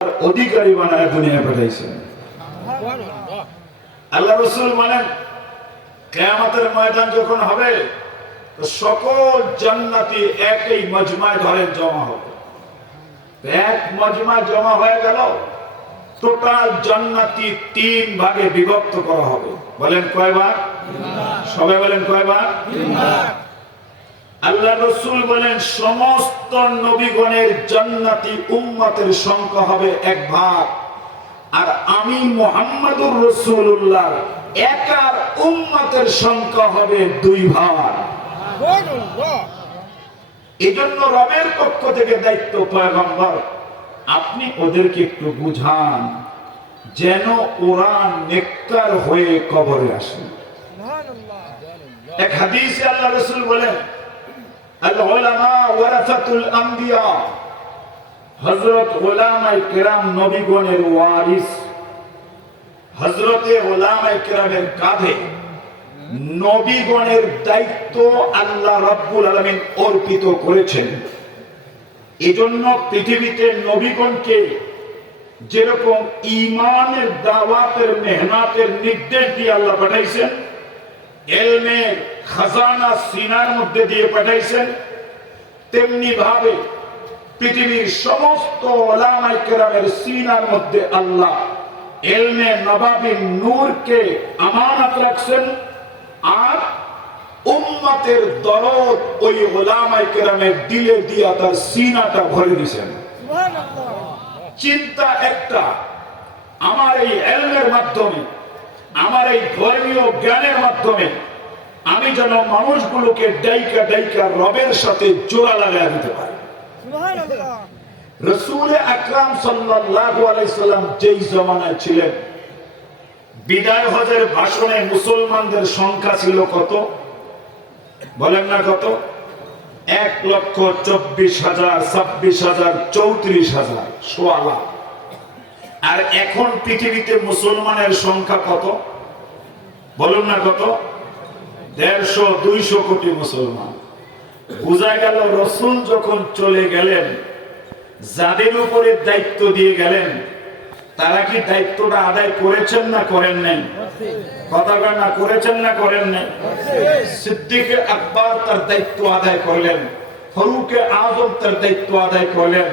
অধিকারী বানায় দুনিয়া পাঠাইছেন। আল্লাহ রাসূল বলেন কিয়ামতের ময়দান যখন হবে তো সকল জান্নাতি একই মজমায় ধরে জমা হবে। এক মজমায় জমা হয়ে গেল, টোটাল জান্নাতি তিন ভাগে বিভক্ত করা হবে। বলেন কয় ভাগ? সবাই বলেন কয় ভাগ? আল্লাহ রাসূল বলেন সমস্ত নবীগণের জান্নাতি উম্মতের সংখ্যা হবে এক ভাগ, আর আমি মুহাম্মদুর রাসূলুল্লাহ একার উম্মতের সংখ্যা হবে দুই ভাগ। এজন্য রবের পক্ষ থেকে দায়িত্ব, পয়গম্বর আপনি ওদেরকে একটু বুঝান যেন ওরা নেককার হয়ে কবরে আসে। এক হাদিসে আল্লাহ রাসূল বলেন আল উলামা ওয়ারাসাতুল আম্বিয়া, হযরত উলামায়ে কেরাম নবীগণের ওয়ারিস। হযরতে উলামায়ে কেরামের কাঁধে নবীগণের দায়িত্ব আল্লাহ রাব্বুল আলামিন অর্পিত করেছেন। এজন্য পৃথিবীতে নবীগণকে যেরকম ঈমানের দাওয়াতের মেহনতের নির্দেশ দিয়ে আল্লাহ পাঠাইছেন, ইলমের খাজানা সিনার মধ্যে দিয়ে পাঠাইছেন, তেমনি ভাবে পৃথিবীর সমস্ত উলামায়ে কেরামের সিনার মধ্যে আল্লাহ ইলমে নবাবী নূরকে আমানত রাখছেন, আর উম্মতের দরদ ওই উলামায়ে কেরামের দিলে দিয়া তার সিনাটা ভরে দিয়েছেন। চিন্তা একটা, আমার এই ইলমের মাধ্যমে, আমার এই ধর্মীয় জ্ঞানের মাধ্যমে আমি যেন মানুষগুলোকে ডাইকা ডাইকা রবের সাথে জোড়া লাগায় দিতে পারি। রাসূল আকরাম সাল্লাল্লাহু আলাইহি সাল্লাম যেই জামানায় ছিলেন, বিদায় হজের ভাষণে মুসলমানদের সংখ্যা ছিল কত? বলেন না কত? 1,24,000, 26,000, 34,000, সোয়া লাখ। আর এখন পৃথিবীতে মুসলমানের সংখ্যা কত? বলুন না কত? 150-200 কোটি মুসলমান। বোঝা গেল রাসূল যখন চলে গেলেন, যাদের উপরে দায়িত্ব দিয়ে গেলেন তারা কি দায়িত্বটা আদায় করেছেন না করেন নাই? কথা না করেছেন না করেন নাই? সিদ্দিক আকবর তার দায়িত্ব আদায় করলেন, ফারুক আজম তার দায়িত্ব আদায় করলেন,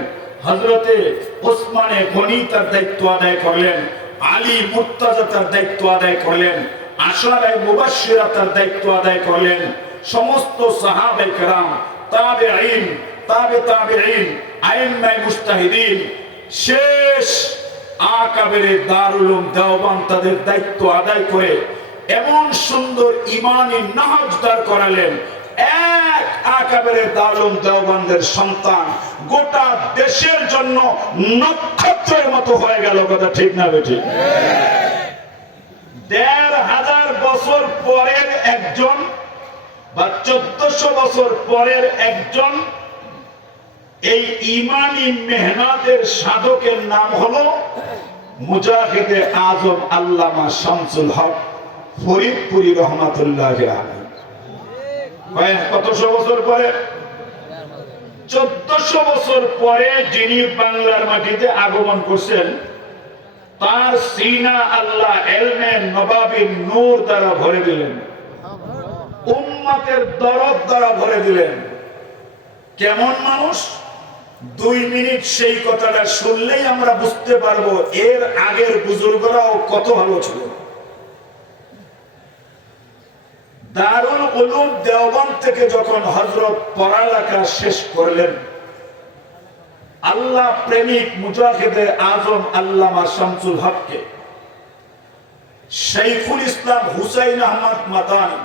হযরতে ওসমানে গনি তার দায়িত্ব আদায় করলেন, আলী মুর্তজা তার দায়িত্ব আদায় করলেন, আশরায়ে মুবাশশিরা তার দায়িত্ব আদায় করলেন, সমস্ত সাহাবায়ে কেরাম, তাবেঈন, তাবেঈন, আইম্মায়ে মুজতাহিদিন, শেষ আকাবেরে দারুল উলুম দেওবন্দ তাদের দায়িত্ব আদায় করে এমন সুন্দর ঈমানি নাহজ দাঁড় করালেন, এক আকাবেরে দারুল উলুম দেওবন্দের সন্তান গোটা দেশের জন্য নক্ষত্রের মতো হয়ে গেল। কথা ঠিক না বেঠিক? ১৫০০ বছর পরের একজন বা ১৪০০ বছর পরের একজন এই ঈমানি মেহনতের সাধকের নাম হলো মুজাহিদে আজম আল্লামা শামসুল হক ফরিদপুরি রহমাতুল্লাহি আলাইহি। কতশো বছর পরে? ১৪০০ বছর পরে যিনি বাংলার মাটিতে আগমন করছেন, তার সিনা আল্লাহ ইলমে নবাবী নূর দ্বারা ভরে দিলেন, উম্মতের দরদ দ্বারা ভরে দিলেন। কেমন মানুষ? 2 মিনিট সেই কথাটা শুনলেই আমরা বুঝতে পারবো এর আগের বুজুর্গরাও কত ভালো ছিল। দারুল উলুম দেওবন্দ থেকে যখন হযরত পড়ালেখা শেষ করলেন, আল্লাহ প্রেমিক মুজাহিদে আজম আল্লামা শামসুল হককে শাইখুল ইসলাম হুসাইন আহমদ মাদানী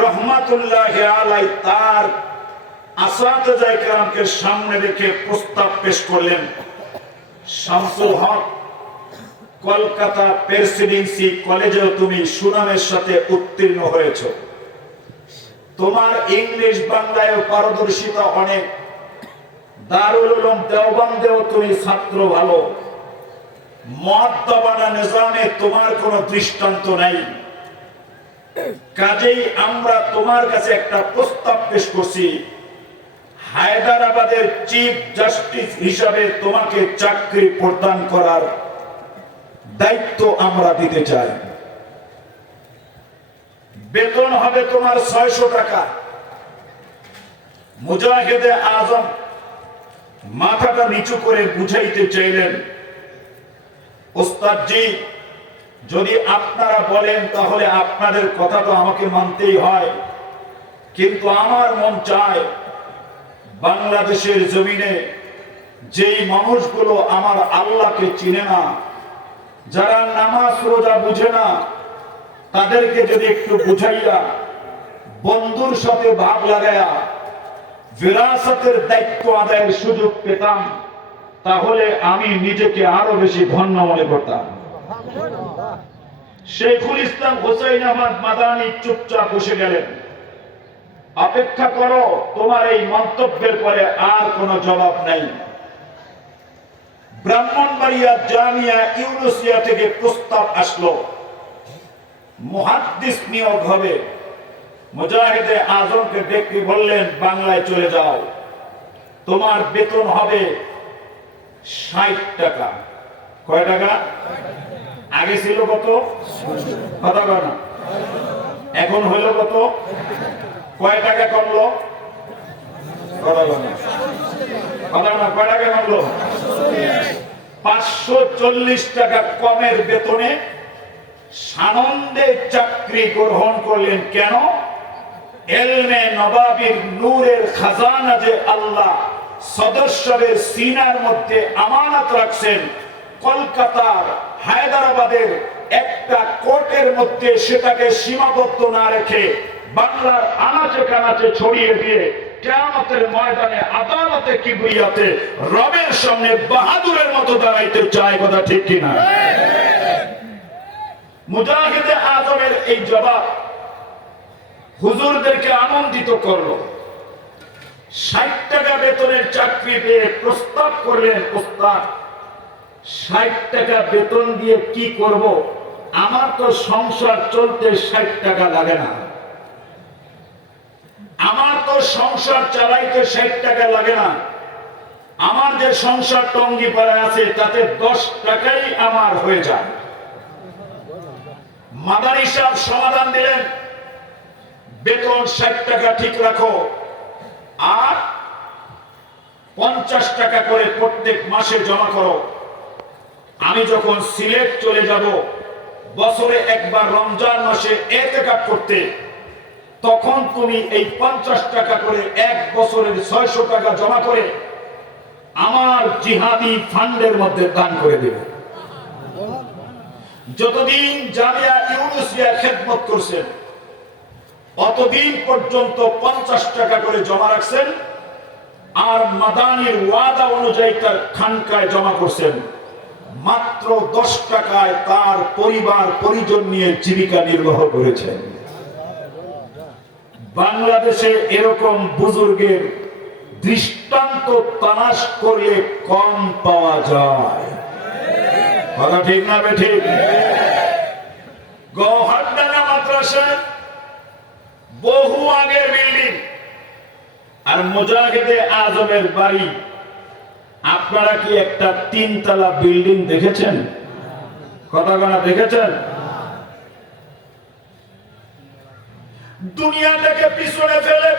রহমাতুল্লাহি আলাইহি তার আসাতিজায়ে কেরামকে সামনে রেখে প্রস্তাব পেশ করলেন, শামসুল হক, কলকাতা প্রেসিডেন্সি কলেজেও তুমি সুনামের সাথে উত্তীর্ণ হয়েছ, তোমার ইংলিশ বাংলায় পারদর্শিতা অনেক, দারুল উলুম দেওবন্দেও তুমি ছাত্র ভালো, মুআদ্দাবানা নিজামে তোমার কোনো দৃষ্টান্ত নাই, কাজেই আমরা তোমার কাছে একটা প্রস্তাব পেশ করছি, হায়দ্রাবাদের চিফ জাস্টিস হিসাবে তোমাকে চাকরি প্রদান করার দায়িত্ব আমরা দিতে চাই। বেতন হবে তোমার 600 টাকা। মুজাহিদে আজম মাথাটা নিচু করে বুঝাইতে চাইলেন, ওস্তাদজি যদি আপনারা বলেন তাহলে আপনাদের কথা তো আমাকে মানতেই হয়, কিন্তু আমার মন চায় বাংলাদেশের জমিনে যেই মানুষগুলো আমার আল্লাহকে চিনে না, যারা নামাজ রোজা বুঝে না, তাদেরকে যদি একটু বুঝাইয়া বন্ধুর সাথে ভাব লাগায়া বিরাসতের দায়িত্ব আদায়ের সুযোগ পেতাম, তাহলে আমি নিজেকে আরো বেশি ধন্য মনে করতাম। শেখুল ইসলাম হোসেন আহমদ মাদানী চুপচাপ বসে গেলেন। অপেক্ষা করো, তোমার এই মন্তব্যের পরে আর কোনো জবাব নাই। ব্রাহ্মণবাড়িয়া জামিয়া ইউনুসিয়া থেকে প্রস্তাব আসলো, মুহাদ্দিস নিয়োগ হবে। মুজাহিদে আজমকে ডেকে বললেন, বাংলায় চলে যাও, তোমার বেতন হবে 60 টাকা। কয় টাকা? আগে ছিল কত? কথা বলে না, এখন হইল কত? কয় টাকা কমলো? কথা বলে না, কথা না, কয় টাকা কমলো? 540 টাকা কমের বেতনে সানন্দে চাকরি গ্রহণ করলেন। কেন? এলমে নবাবির নূরের খাজানা যে আল্লাহ সদস্যদের সিনার মধ্যে আমানত রাখছেন, কলকাতার হায়দ্রাবাদের একটা কোর্টের মধ্যে সেটাকে সীমাবদ্ধ না রেখে বাংলার আনাচে কানাচে ছড়িয়ে দিয়ে কিয়ামতের ময়দানে আদালতে কিবরিয়াতে রবের সামনে বাহাদুরের মতো দাঁড়াইতে চায়। কথা ঠিক কিনা? মুজাহিদে আজমের এই জবাব হুজুরদেরকে আনন্দিত করলো। 60 টাকা বেতনের চাকরি পেয়ে প্রস্তাব করলেন, ওস্তাদ 60 টাকা বেতন দিয়ে কি করব? আমার তো সংসার চলতে 60 টাকা লাগে না, আমার তো সংসার চালাইতে 60 টাকা লাগে না, আমার যে সংসার টঙ্গি পাড়ায় আছে তাতে 10 টাকাই আমার হয়ে যায়। মাদানী সাহেব সমাধান দিলেন, বেতন 60 টাকা ঠিক রাখো, আর 50 টাকা করে প্রত্যেক মাসে জমা করো। আমি যখন সিলেট চলে যাব বছরে একবার রমজান মাসে ইতিকাফ করতে, তখন তুমি এই 50 টাকা করে এক বছরের 600 টাকা জমা করে আমার জিহাদি ফান্ডের মধ্যে দান করে দেবে। যতদিন জামিয়া ইউনুসিয়া খেদমত করছেন অতদিন পর্যন্ত 50 টাকা করে জমা রাখছেন, আর মাদানির ওয়াদা অনুযায়ী তার খানকায় জমা করছেন। মাত্র 10 টাকায় তার পরিবার পরিজন নিয়ে জীবিকা নির্বাহ করেছেন। বাংলাদেশে এরকম বুজুর্গের দৃষ্টান্ত তালাশ করলে কম পাওয়া যায়। কথা ঠিক না বেঠিক? গৌহারডাঙ্গা মাদ্রাসা বহু আগের বিল্ডিং, আর মুজাহিদে আজমের বাড়ি। আপনারা কি একটা 3 তলা বিল্ডিং দেখেছেন? কথা বলা দেখেছেন? দুনিয়াটাকে পিছনে ফেলে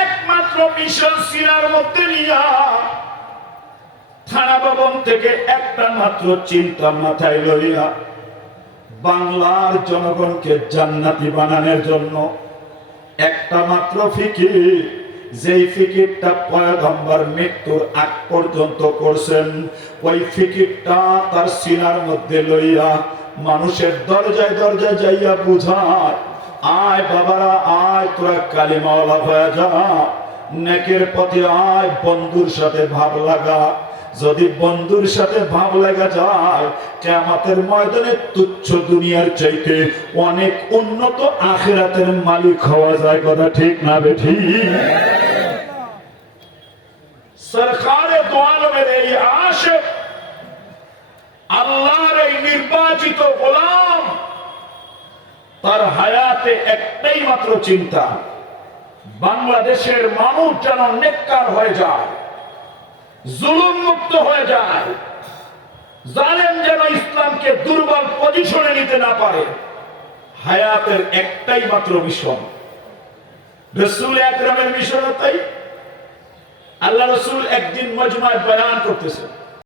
একমাত্র মিশন সিনার মধ্যে নিয়া থানা ভবন থেকে একটা মাত্র চিন্তা মাথায় লইয়া বাংলার জনগণকে জান্নাতি বানানোর জন্য একটা মাত্র ফিকির, যেই ফিকিরটা পয়গম্বর মৃত্যুর আগ পর্যন্ত করছেন, ওই ফিকিরটা তার সিনার মধ্যে লইয়া মানুষের দরজায় দরজায় যাইয়া বুঝায়, আয় বাবারা আয়, তোরা কালিমাওয়ালা হয়ে যা, নেকের পথে আয়, বন্ধুর সাথে ভাব লাগা। যদি বন্ধুর সাথে ভাব লাগা যায়, কিয়ামতের ময়দানে তুচ্ছ দুনিয়ার চাইতে অনেক উন্নত আখিরাতের মালিক হওয়া যায়। কথা ঠিক না বেঠিক? সরকারে দো আলমের এই আশিক, আল্লাহর এই নির্বাচিত গোলাম, তার হায়াতে একটাই মাত্র চিন্তা, বাংলাদেশের মানুষ যেন নেককার হয়ে যায়, জুলুম মুক্ত হয়ে যায়, জালেম যেন ইসলামকে দুর্বল পজিশনে নিতে না পারে। হায়াতের একটাই মাত্র মিশন, রাসূল আকরামের মিশন। তাই আল্লাহ রাসূল একদিন মজমায় বয়ান করতেছেন,